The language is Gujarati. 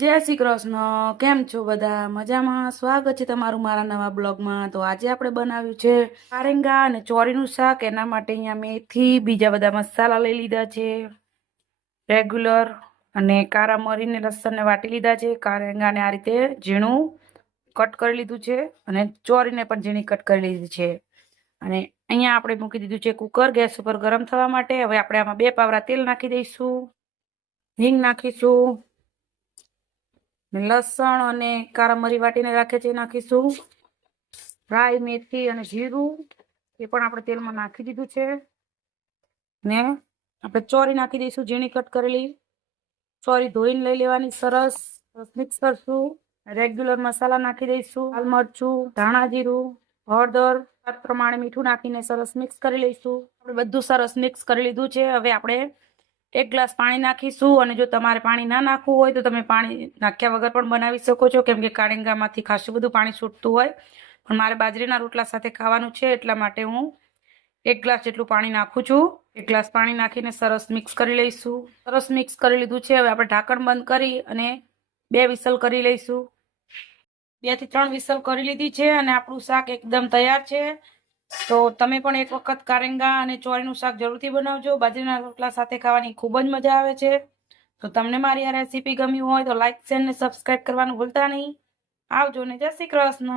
જય શ્રી કૃષ્ણ. કેમ છો બધા? મજામાં? સ્વાગત છે તમારું મારા નવા બ્લોગમાં. તો આજે આપણે બનાવ્યું છે કારેંગા અને ચોરીનું શાક. એના માટે અહીંયા મેથી, બીજા બધા મસાલા લઈ લીધા છે રેગ્યુલર, અને કારા મરીને લસણને વાટી લીધા છે. કારેંગાને આ રીતે ઝીણું કટ કરી લીધું છે અને ચોરીને પણ ઝીણી કટ કરી લીધી છે. અને અહીંયા આપણે મૂકી દીધું છે કુકર ગેસ ઉપર ગરમ થવા માટે. હવે આપણે આમાં 2 પાવડા તેલ નાખી દઈશું, હિંગ નાખીશું, લસણ અને કારા મરી વાટીને રાખે છે નાખીશું, રાઈ, મેથી અને જીરું એ પણ આપણે તેલમાં નાખી દીધું છે. ને આપણે ચોરી નાખી દઈશું, ઝીણી કટ કરેલી ચોરી ધોઈને લઈ લેવાની. સરસ મિક્સ કરશું. રેગ્યુલર મસાલા નાખી દઈશું, લાલ મરચું, ધાણા જીરું, હળદર, સ્વાદ પ્રમાણે મીઠું નાખીને સરસ મિક્સ કરી લઈશું. આપણે બધું સરસ મિક્સ કરી લીધું છે. હવે આપણે 1 ગ્લાસ પાણી નાખીશું, અને જો તમારે પાણી ના નાખવું હોય તો તમે પાણી નાખ્યા વગર પણ બનાવી શકો છો, કેમ કે કારેંગામાંથી ખાસું બધું પાણી છૂટતું હોય. પણ મારે બાજરીના રોટલા સાથે ખાવાનું છે, એટલા માટે હું 1 ગ્લાસ જેટલું પાણી નાખું છું. 1 ગ્લાસ પાણી નાખીને સરસ મિક્સ કરી લઈશું. સરસ મિક્સ કરી લીધું છે. હવે આપણે ઢાંકણ બંધ કરી અને 2 વિસલ કરી લઈશું. 2 થી 3 વિસલ કરી લીધી છે અને આપણું શાક એકદમ તૈયાર છે. તો તમે પણ એક વખત કારેંગા અને ચોરીનું શાક જરૂરથી બનાવજો. બાજરીના રોટલા સાથે ખાવાની ખૂબ જ મજા આવે છે. તો તમને મારી આ રેસીપી ગમી હોય તો લાઈક, શેર ને સબસ્ક્રાઈબ કરવાનું ભૂલતા નહીં. આવજો ને જય શ્રી કૃષ્ણ.